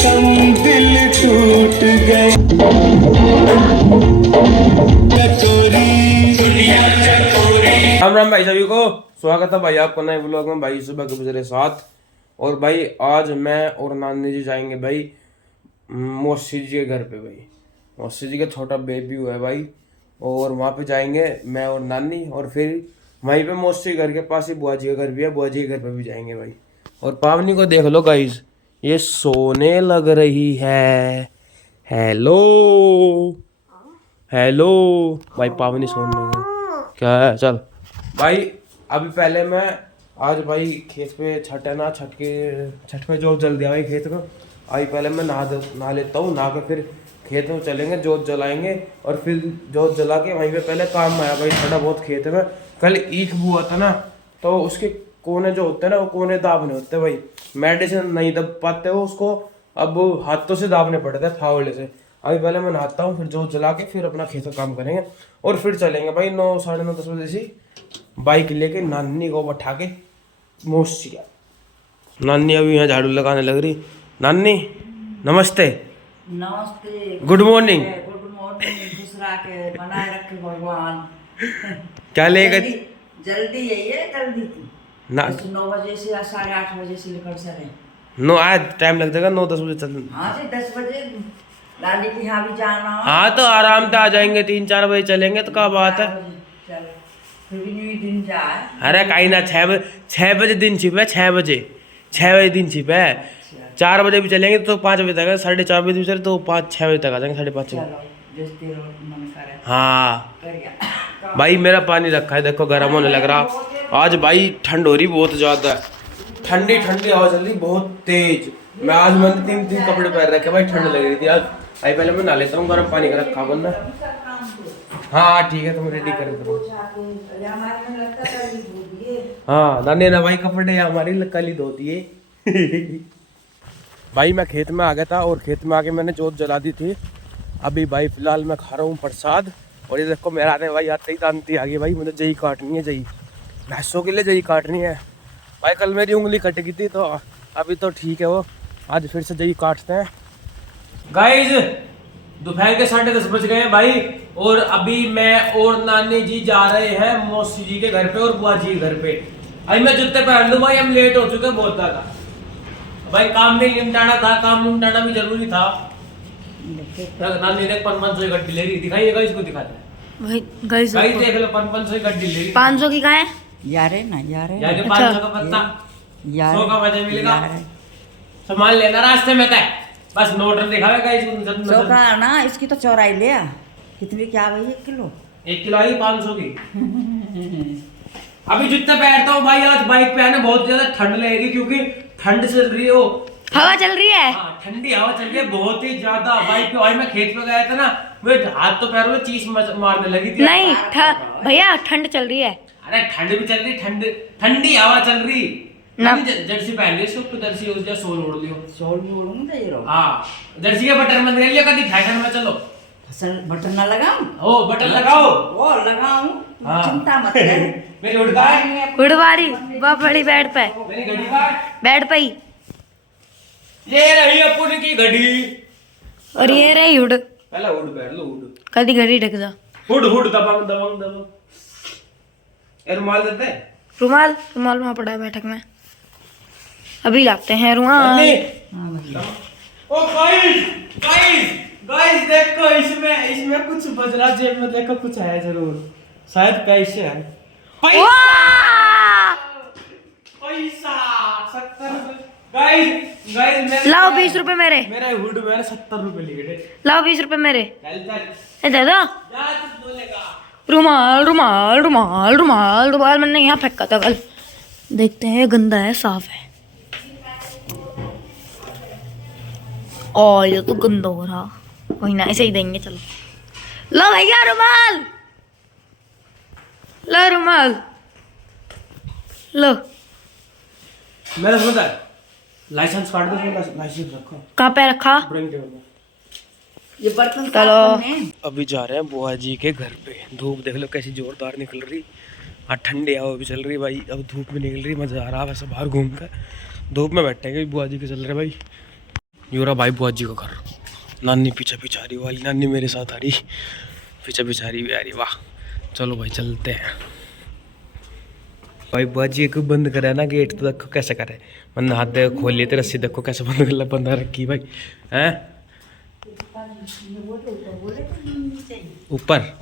कसम दिल टूट गए राम राम भाई सभी को स्वागत है भाई आपको नए ब्लॉग में। भाई सुबह के बज रहे 7 और भाई आज मैं और नानी जी जाएंगे भाई मौसी जी के घर पे। भाई मौसी जी का छोटा बेबी हुआ है भाई और वहाँ पे जाएंगे मैं और नानी, और फिर वहीं पे मौसी घर के पास ही बुआ जी का घर भी है, बुआ जी के घर पे भी जाएंगे भाई। और पावनी को देख लो गाइस, ये सोने लग रही है। हेलो हेलो भाई, पावनी सोने लग रही क्या है। चल भाई अभी पहले मैं आज भाई खेत पे छठ है ना, छठ पे जोत जल दिया भाई खेत में। अभी पहले मैं नहा लेता हूँ, नहा के फिर खेत में चलेंगे, जोत जलाएंगे और फिर जोत जला के वहीं पे पहले काम आया भाई थोड़ा बहुत खेत में। कल ईख बुआ था ना, तो उसके कोने जो होते हैं ना, वो कोने दाबने होते हैं भाई, मेडिसिन नहीं दब पाते हो उसको, अब हाथों से दाबने पड़ते हैं फावड़े से। अभी पहले मैं नहाता हूँ, फिर जोत जला के फिर अपना खेत का काम करेंगे और फिर चलेंगे भाई 9 साढ़े 9 10 बजे से बाइक लेके नानी को बैठा के मौसी। नानी अभी यहाँ झाड़ू लगाने लग रही। नानी नमस्ते। नमस्ते। Good morning. Good morning. दूसरा के बनाए रखे भगवान। क्या लेकर जल्दी है जल्दी थी ना 9 बजे से या 8:30 बजे से लेकर चले। 9 आज टाइम लग जाएगा, 9-10 बजे चल। हाँ जी 10 बजे दादी के यहाँ भी जाना। हाँ तो आराम से आ जाएंगे, 3-4 बजे चलेंगे तो क्या बात है। चलो फिर भी नहीं दिन जाए। अरे कहीं ना 6 बजे दिन छिपे, 6 बजे दिन छिपे। 4 बजे भी चलेंगे तो 5 बजे तक, 4:30 बजे भी चले तो 5-6 बजे तक आ जाएंगे, 5:30 बजे। चलो जिस देर मन करे। हाँ भाई मेरा पानी रखा है देखो, गर्म होने लग रहा। आज भाई ठंड हो रही बहुत ज्यादा, ठंडी ठंडी हवा चल रही बहुत तेज। मैं आज मैंने 3 कपड़े पहन रखे भाई, ठंड लग रही थी आज। आई पहले मैं नहा लेता हूँ, गर्म पानी का रखा वरना। हाँ ठीक है, तुम रेडी कर दो। हाँ नानी ना भाई कपड़े हमारी कल ही धोती है। भाई मैं खेत में आ गया था और खेत में आके मैंने जोत जला दी थी। अभी भाई फिलहाल मैं खा रहा हूँ प्रसाद। और ये देखो मेरा आने भाई आते ही दांती आ गई भाई, मुझे जई काटनी है, जई भैंसों के लिए जई काटनी है भाई। कल मेरी उंगली कट गई थी तो अभी तो ठीक है वो, आज फिर से जई काटते हैं। गाइज दोपहर के 10:30 बज गए हैं भाई और अभी मैं और नानी जी जा रहे हैं मौसी जी के घर पे और बुआ जी के घर पे। अभी मैं जूते पहन लूँ भाई, हम लेट हो चुके हैं बहुत ज्यादा भाई। काम भी निपटाना था, काम निपटाना भी जरूरी था। नानी ने 500 की गड्डी ले रही, दिखाइए गाइस को, दिखाते हैं भाई गाइस देख लो 500 की गड्डी ले रही। 500 की कहाँ है यार ना यार यानी 500 का पत्ता 100 का वजह मिलेगा। सामान लेना रास्ते में तय, बस नोट दिखावे गाइस को। चौका ना इसकी तो चौड़ाई ले कितनी क्या भाई 1 किलो 1 किलो आई 500 की। अभी जितना बैठता हूँ भाई, आज बाइक पे आने बहुत ज्यादा ठंड लगेगी क्योंकि ठंड चल रही है, हवा चल रही है। हाँ ठंडी हवा चल रही है बहुत ही ज्यादा बाइक पे। और मैं खेत पे गया था ना, मेरे हाथ तो पैरों में चीस मारने लगी थी। नहीं भैया ठंड चल रही है। अरे ठंड भी चल रही, ठंडी हवा चल रही ना। जर्सी पहन ली इसको, तो जर्सी हो जा, सोल ओढ़ लियो। शॉल भी ओढ़ूंगा ये रो। हाँ जर्सी के बटन बंद कर लियो कभी फैशन में। चलो फसल बटन ना लगाऊं। ओ बटन लगाओ। वो लगाऊं। हाँ। चिंता मत कर। मेरी उड़का है, उड़वारी बड़ी बेड पे, मेरी घड़ी का बेड पे ही। ये रही अपन की घड़ी और ये रही हुड। पहला हुड पहन लो, हुड कदी घड़ी ढक जा। हुड दबंग दबंग दबंग। ये रुमाल देते हैं? रुमाल वहाँ पड़ा है बैठक में, अभी लाते हैं रुमाल। हाँ भैया। ओ गाइस देखो, इसमें कुछ बज रहा जेब में, देखो कुछ है जरूर, शायद पैसे है। पैसा 70 रुपए। गाइस लाओ 20 रुपए मेरे हुड में 70 रुपए लिखे थे। लाओ 20 रुपए मेरे। चल दे दो। जा तू बोलेगा। रुमाल मैंने यहाँ फेंका था कल। देखते हैं गंदा है साफ है। और ये तो गंदा हो रहा, कोई ना ऐसे ही देंगे। चलो लो भैया रुमाल, लो रुमाल लो। मेरा सुनता है लाइसेंस कार्ड दो, लाइसेंस रखो। कहाँ पे रखा? ड्राइंग टेबल में। ये बर्तन चलो अभी जा रहे हैं बुआ जी के घर पे। धूप देख लो कैसी जोरदार निकल रही, और ठंडी हवा भी चल रही भाई। अब धूप में निकल रही, मजा आ रहा है वैसे बाहर घूम कर। धूप में बैठेंगे बुआ जी के चल रहे भाई। यूरा भाई बुआ जी का घर। नानी पीछे पीछे आ रही, वाली नानी मेरे साथ आ रही, पीछे पीछे आ रही भी आ रही। वाह चलो भाई चलते हैं। भाई बुआ जी को बंद करे ना गेट, तो देखो कैसे करे, मैंने हाथ दे खोल लिए थे, रस्सी देखो कैसे बंद कर बंदा रखी भाई हैं ऊपर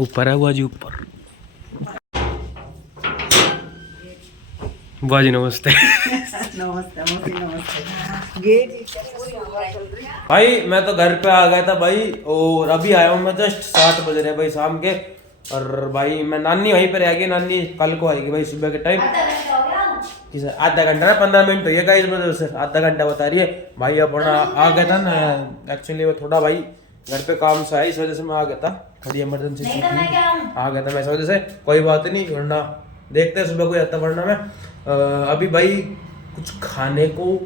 ऊपर है बुआ जी ऊपर। बुआ जी नमस्ते। भाई मैं तो घर पे आ गया था भाई, और अभी आया हूँ मैं, जस्ट 7 बज रहे भाई शाम के। और भाई मैं नानी वहीं पर आएगी, नानी कल को आएगी भाई सुबह के टाइम। आधा घंटा ना 15 मिनट हुई है गाइस, मतलब से आधा घंटा बता रही है भाई। अपना आ गया था ना, एक्चुअली मैं थोड़ा भाई घर पे काम से आया, इस वजह से मैं आ गया था, थोड़ी इमरजेंसी थी, आ गया था मैं इस वजह से। कोई बात नहीं, वरना देखते हैं सुबह को जाता, वरना मैं अभी भाई कुछ खाने को,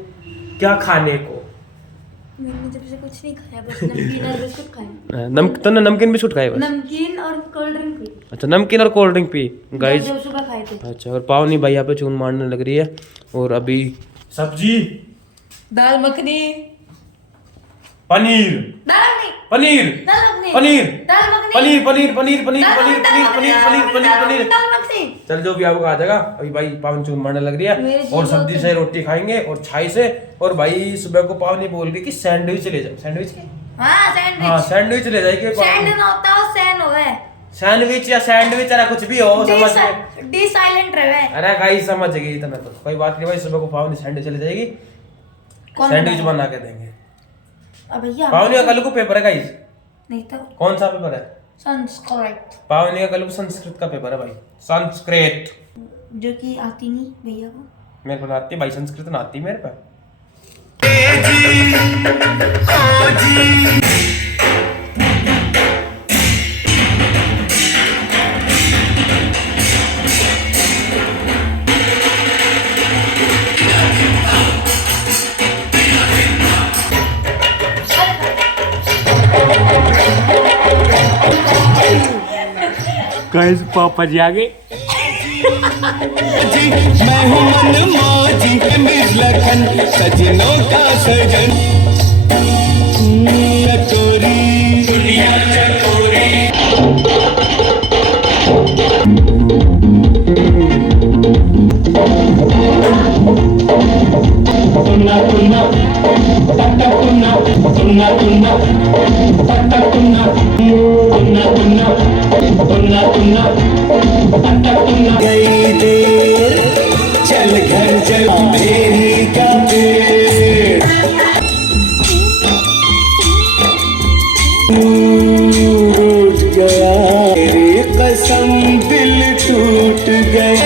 क्या खाने को, मैंने जब से कुछ नहीं खाया, बस नमकीन और बिस्कुट खाया। तूने नमकीन बिस्कुट खाए बस? नमकीन और कोल्ड ड्रिंक पी। अच्छा नमकीन और कोल्ड ड्रिंक पी गाइस, जो सुबह खाए थे। अच्छा और पावनी भाई यहाँ पे चून मारने लग रही है। और अभी सब्जी, दाल मखनी, पनीर, दाल मखनी, पनीर, दाल मखनी, पनीर, दाल मखनी, पनीर, पनीर, पनीर, पनीर, पनीर, पनीर, पनीर, पनीर, पनीर, पनीर, दाल मखनी। चल जो भी आपको आ जाएगा। अभी भाई पावन चून मारने लग रही है, और सब्जी से रोटी खाएंगे और छाई से। और भाई सुबह को पावनी बोल रही कि सैंडविच ले जाओ, सैंडविच के हाँ सैंडविच ले जाएगी। सैंड ना होता हो, सैन हो है। सैंडविच या सैंडविच या कुछ भी हो, समझ में डी साइलेंट रहे। अरे गाइस समझ गई इतना तो कोई बात नहीं भाई। सुबह को पावनी सैंडविच चली जाएगी, सैंडविच बना के देंगे। अब भैया पावनी का कल को पेपर है गाइस। नहीं तो कौन सा पेपर है? संस्कृत। पावनी का कल को संस्कृत का पेपर है भाई, संस्कृत जो कि आती नहीं भैया को। मेरे को आती है भाई, संस्कृत ना आती मेरे पे। गाइस पापा जी आ गए। मैं हूँ मन मौजी लखन, सजनों का सजन, चकोरी दुनिया चकोरी। तुन्ना तुन्ना पट्टा तुन्ना, तुन्ना तुन्ना पट्टा तुन्ना, तुन्ना तुन्ना तुन्ना तुन्ना पट्टा तुन्ना। गई देर चल घर चल मेरी का पेड़, टूट गया तेरी कसम दिल टूट गया।